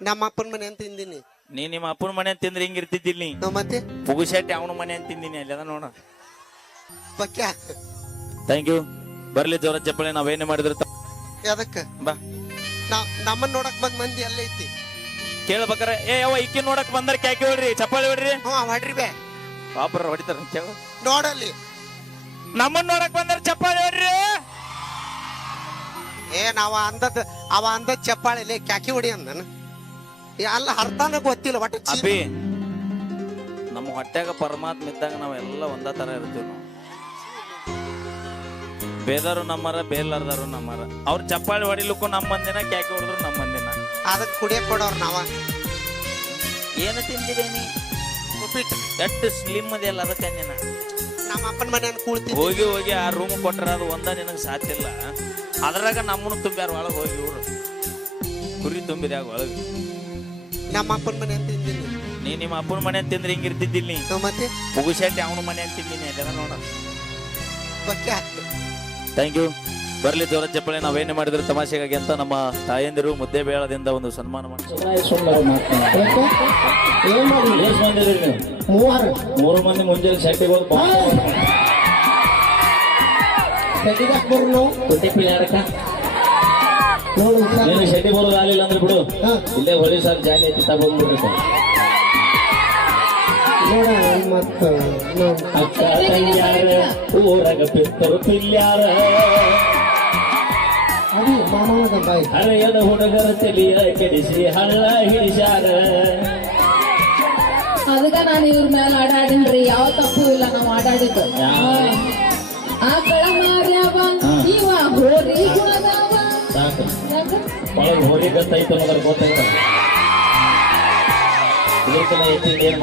ನಮ್ಮ ಅಪ್ಪನ ಮನೆ ಅಂತ ತಿಂದಿನಿ ನೀ ನಿಮ್ಮ ಅಪ್ಪನ ಮನೆ ಅಂತ ತಿಂದ್ರೆ ಹಿಂಗ ಇರ್ತಿದ್ದಿಲ್ಲ ನೀ ನಾವ್ ಮತ್ತೆ? ಪುಗುಶೆಟ್ಟಿ ಅವನ ಮನೆ ಅಂತ ತಿಂದಿನಿ ಅಲ್ಲಿ ಅದ ನೋಡ. ಪಕ್ಕ ಥ್ಯಾಂಕ್ ಯು ಬರ್ಲಿ ಜೋರ ಚಪ್ಪಳೆ ನಾವೇನೇ ಮಾಡಿದ್ರೆ ತ- ಯಾದಕ್ಕ ಬಾ. ನಾ ನಮ್ಮನ್ನ ನೋಡಕ್ ಬಂದ್ ಮಂದಿ ಅಲ್ಲೇ ಐತಿ. ಕೇಳ್ಬೇಕಾರ ಏ ಯಾವ ಇಕ್ಕಿ ನೋಡಕ್ ಬಂದ್ರೆ ಕ್ಯಾಕಿ ಹೊಡ್ರಿ ಚಪ್ಪಾಳಿ ಹೊಡ್ರಿ. ಹ್ಞೂ ಹೊಡ್ರಿ ಬೇ. ಪಾಪರ ಹೊಡಿತಾರ ಕೇಳ ನೋಡಲ್ಲಿ. ನಮ್ಮನ್ನ ನೋಡಕ್ ಬಂದ್ರೆ ಚಪ್ಪಾಳಿ ಹೊಡ್ರಿ. ಏ ನಾವ ಅಂದದ್ ಅವ ಅಂದದ್ ಚಪ್ಪಾಳಿಲೆ ಕ್ಯಾಕಿ ಹೊಡಿ ಅಂದನ ಅಲ್ಲ ಅರ್ಥನೇ ಗೊತ್ತಿಲ್ಲ ಒಟ್ಟು ಅಪ್ಪಿ ನಮ್ಮ ಹೊಟ್ಟೆಗ ಪರಮಾತ್ಮ ಇದ್ದಾಗ ನಾವೆಲ್ಲ ಒಂದ ತರ ಇರ್ತೀವಿ ನಾವು. ಬೇದಾರು ನಮ್ಮರ ಬೇಲಾರ್ದಾರು ನಮ್ಮರ. ಅವ್ರು ಚಪ್ಪಾಳಿ ಹೊಡಿಲಿಕ್ಕೂ ನಮ್ಮ ಮಂದಿನ ಕ್ಯಾಕಿ ಹೊಡೆದ್ರು ನಮ್ಮ ಮಂದಿನ. ಅದಕ್ಕೆ ಕುಡಿಯಕ್ ಕೊಡೋರು ನಾವ. ಏನು ತಿಂದಿರೇನಿ ಉಪ್ಪಿಟ್ಟು. ಎಷ್ಟು ಸ್ಲಿಮ್ ಅದೆಲ್ಲ ಅದಕ್ಕೆ ಅಂದಿನ ನಮ್ಮ ಅಪ್ಪನ ಮನೆ ಕೂಳ್ತಿ ಹೋಗಿ ಹೋಗಿ ಆ ರೂಮ್ ಕೊಟ್ರ ಅದು ಒಂದ ನಿನಗೆ ಇಲ್ಲ. ಅದ್ರಾಗ ನಮ್ಮನ್ನು ತುಂಬ್ಯಾರ ಒಳಗೆ ಹೋಗಿ ಇವರು. ಕುರಿ ತುಂಬಿದ್ಯಾಗ ಒಳಗೆ. ನಮ್ಮ ಅಪ್ಪನ ಮನೆ ಅಂತ ತಿಂದಿನಿ ನೀ ನಿಮ್ಮ ಅಪ್ಪನ ಮನೆ ತಿಂದ್ರೆ ಹಿಂಗ್ ಇರ್ತಿದ್ದಿಲ್ಲ ನೀ ಮತ್ತೆ? ಪುಗುಶೆಟ್ಟಿ ಅವನ ಮನೆ ಅಂತ ತಿಂದಿನಿ ಅದೆಲ್ಲ ನೋಡ. ಪಕ್ಯ ಥ್ಯಾಂಕ್ ಯು ಬರ್ಲಿ ಜೋರ ಚಪ್ಪಳೆ ನಾವೇನೇ ಮಾಡಿದ್ರೆ ತಮಾಷೆಗಾಗಿ ಅಂತ ನಮ್ಮ ತಾಯಂದಿರು ಮುದ್ದೆ ಬೇಳದಿಂದ ಒಂದು ಸನ್ಮಾನ ಮಾಡಿ. ಮೂರು ಮಂದಿ ಮುಂಜಾನೆ ಶೆಟ್ಟಿಗೆ ಹೋಗಿ ಸೆಟಿದಾಕ್ ಬರು ನಾವು. ನೀನು ಶೆಟ್ಟಿ ಬರೋದು ಆಗಲಿಲ್ಲ ಅಂದ್ರೆ ಬಿಡು. ಇಲ್ಲೇ ಹೊಲಿ ಸರ್ ಜಾಲಿ ಐತಿ ಅಕ್ಕ ತಂಗ್ಯಾರ ಊರಾಗ ಪಿತ್ತರು ಪಿಲ್ಯಾರ. ಬಾಯಿ ಹರೆಯದ ಹುಡುಗರ ತಲಿಯ ಕೆಡಿಸಿ ಹಳ್ಳ ಹಿಡಿಸ್ಯಾರ. ಅದಕ್ಕ ನಾನು ಇವ್ರ ಮೇಲೆ ಆಡಾಡಿನ್ರಿ ಯಾವ ತಪ್ಪು ಇಲ್ಲ ನಾವು ಆಡಾಡಿದ್ದು. ಆ ಕಳ ಮಾರ್ಯಾವ ಇವ ಹೋರಿ ಸಾಕು? ಒಳಗೆ ಹೋರಿ ಗತ್ತೈತೆ ಅನ್ನೋದ್ರ ಗೊತ್ತೈತ ಇದಕ್ಕೆಲ್ಲ ಹೆಚ್ಚಿಗೆ ಏನ್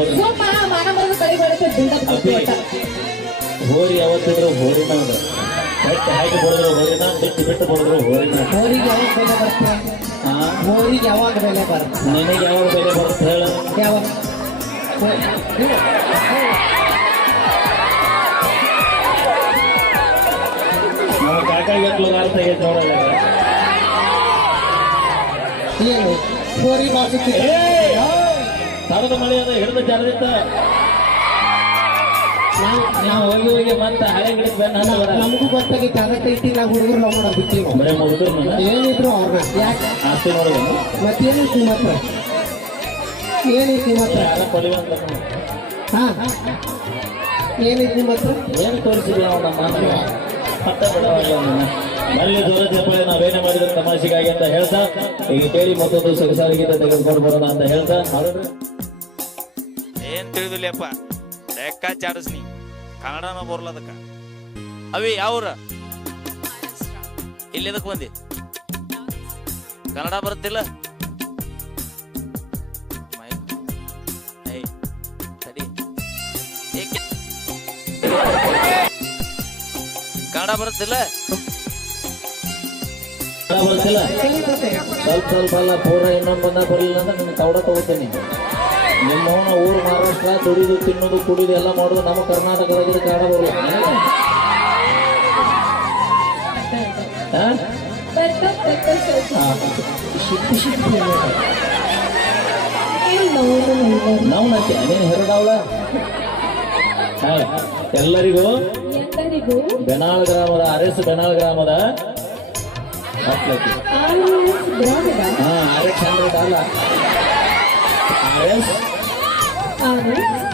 ಅಪ್ಪಿ ಹೋರಿ ಯಾವತ್ತಿದ್ರು ಹೋರಿ ನಮ್ದು ಬೆಟ್ಟ ಹಾಕಿ ಬಿಡಿದ್ರು ಹೋರಿನ ಬಿಟ್ಟು ಬಿಟ್ಟು ಬಿಡಿದ್ರು ಹೋರಿನ ಹೋರಿಗೆ ಯಾವಾಗ ಬೆಲೆ ಬರುತ್ತೆ? ಹೋರಿಗೆ ಯಾವಾಗ ಬೆಲೆ ಬರುತ್ತೆ? ನಿನಗೆ ಯಾವಾಗ ಬೆಲೆ ಬರುತ್ತೆ ಹೇಳ? ಯಾವಾಗ? ನಮ್ಮ ಅರ್ಥ ಆಗೈತೆ ನೋಡಲ್ಲ. ಏನು ಹೋರಿ ಬಾಸುತ್ತಿ ತರದ ಮಳೆ ಅದ ಹಿಡಿದ ಜಾರದಿತ್ತ ನಾವು ಹೋಗಿ ಹೋಗಿ ಮತ್ತೆ ಹಳೆ ಗಿಡಕ್ಕೆ ಬರ ನಮಗೂ ಗೊತ್ತಾಗೈತೆ ಅದಕ್ಕೆ ಐತಿ ನಾವು ಹುಡುಗರು ಲವ್ ಮಾಡೋ ಬಿಟ್ಟಿವಿ ನಾವು. ಬರೇ ಮುಗಿದ್ರು ಏನಿದ್ರು ಅವ್ರನ್ನ ಯಾಕೆ? ಆಸ್ತಿ ನಿಮ್ಮ ಹತ್ರ ಮಾತ್ರ ಏನೈತಿ ಮಾತ್ರ ಯಾರ ಪಡಿವಂತ ಹಾ? ಏನೈತಿ ಮಾತ್ರ ಏನು ತೋರಿಸಿದೆ ಅವನ ಮಾತು? ಪಟ್ಟ ಮರಳಿ ಜೋರ ಚಪ್ಪಳೆ ನಾವೇನೇ ಮಾಡಿದ್ರೆ ತಮಾಷೆಗಾಗಿ ಅಂತ ಹೇಳ್ತಾ ಈಗ ಕೇಳಿ ಮತ್ತೊಂದು ಸೊಗಸಾದ ಗೀತೆ ತೆಗೆದುಕೊಂಡು ಬರೋಣ ಅಂತ ಹೇಳ್ತಾ ಏನ್ ತಿಳಿದಿಲ್ಲಪ್ಪ ಲೆಕ್ಕ ಚಾಡಿಸ್ನಿ ಕನ್ನಡನ ಬರ್ಲದಕ್ಕ ಅವಿ ಯಾವ್ರ ಇಲ್ಲಿ ಎದಕ್ ಬಂದಿ? ಕನ್ನಡ ಬರುತ್ತಿಲ್ಲ? ಕನ್ನಡ ಬರುತ್ತಿಲ್ಲ. ಸ್ವಲ್ಪ ಸ್ವಲ್ಪ ಅಲ್ಲ ಪೂರ ಇನ್ನೊಂದು ಬಂದ ಬರಲಿಲ್ಲ ಅಂದ್ರೆ ನಿನ್ನ ಕವಡ ತಗೋತೀನಿ. ನಿಮ್ಮವನ ಊರು ಮಹಾರಾಷ್ಟ್ರ ದುಡಿದು ತಿನ್ನೋದು ಕುಡಿದು ಎಲ್ಲ ಮಾಡೋದು ನಮ್ಮ ಕರ್ನಾಟಕದಾಗಿರೋ ಕನ್ನಡ ಬರಲ್ಲ ನೋಡು. ನಾವು ನಕ್ಕೆ ಅದೇನು ಹೆರಡವಳ ಎಲ್ಲರಿಗೂ ಎಲ್ಲರಿಗೂ ಬೆನಾಳ್ ಗ್ರಾಮದ ಆರ್ ಎಸ್ ಬೆನಾಳ್ ಗ್ರಾಮದ ಹಾ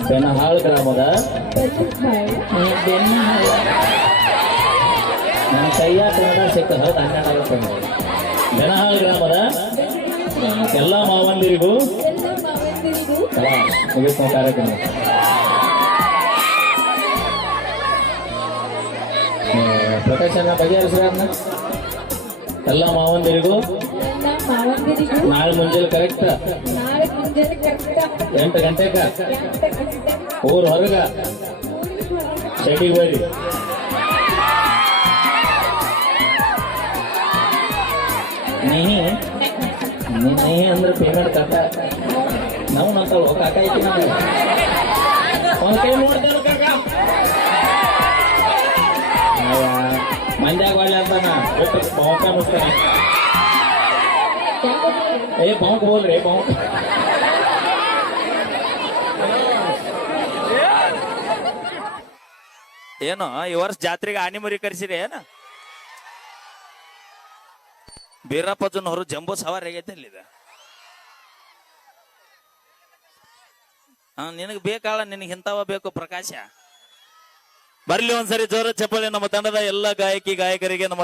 ಬೆನಹಾಳ್ ಗ್ರಾಮದ. ನನ್ನ ಕೈಯ ಕನ್ನಡ ಸಿಕ್ಕ ಬೆನಹಾಳ್ ಗ್ರಾಮದ ಎಲ್ಲ ಮಾವಂದಿರಿಗೂ ಮುಗಿಸ್ಕೊ ಕಾರ್ಯಕ್ರಮ. ಪ್ರಕಾಶ್ ಅಣ್ಣ ಬಗೆಹರಿಸ್ರನ್ನ ಎಲ್ಲ ಮಾವಂದಿರಿಗೂ ಎಲ್ಲ ಮಾವಂದಿರಿಗೂ ನಾಳೆ ಮುಂಜಾನೆ ಕರೆಕ್ಟ್ ಎಂಟು ಗಂಟೆಗ ಊರ್ ಹೊರಗ? ಚಡಿ ಬರಿ ನೀ ನೀ ಅಂದ್ರೆ ಪೇಮೆಂಟ್ ಕಟ್ಟ. ನಾವು ನಂತ ಕಾಕ ಐತಿ ಒಂದು ಒಂದ್ ಕೈ ನೋಡ್ತೇವೆ ಕಾಕ ಮಂದ್ಯಾಗ ಒಳ್ಳೆ ಅಂತಾನ ಬಿಟ್ಟು ಬಾವುಟ ಮುಟ್ತಾನೆ. ಏ ಬಾಂಕ್ ಬೋಲ್ರಿ ಬಾಂಕ್ ಏನು, ಈ ವರ್ಷ ಜಾತ್ರೆಗೆ ಆನಿ ಮರಿ ಕರ್ಸಿರಿ ಏನ? ಬೀರಪ್ಪಜ್ಜನ್ ಹೊರ ಜಂಬೂ ಸವಾರಿ ಆಗೈತೆ ಅಲ್ಲಿದ. ನಿನಗ್ ಬೇಕಾಳ ನಿನಗೆ ಇಂಥವ ಬೇಕು ಪ್ರಕಾಶ? ಬರ್ಲಿ ಒಂದ್ಸರಿ ಜೋರ ಚಪ್ಪಲಿ ನಮ್ಮ ತಂಡದ ಎಲ್ಲ ಗಾಯಕಿ ಗಾಯಕರಿಗೆ ನಮ್ಮ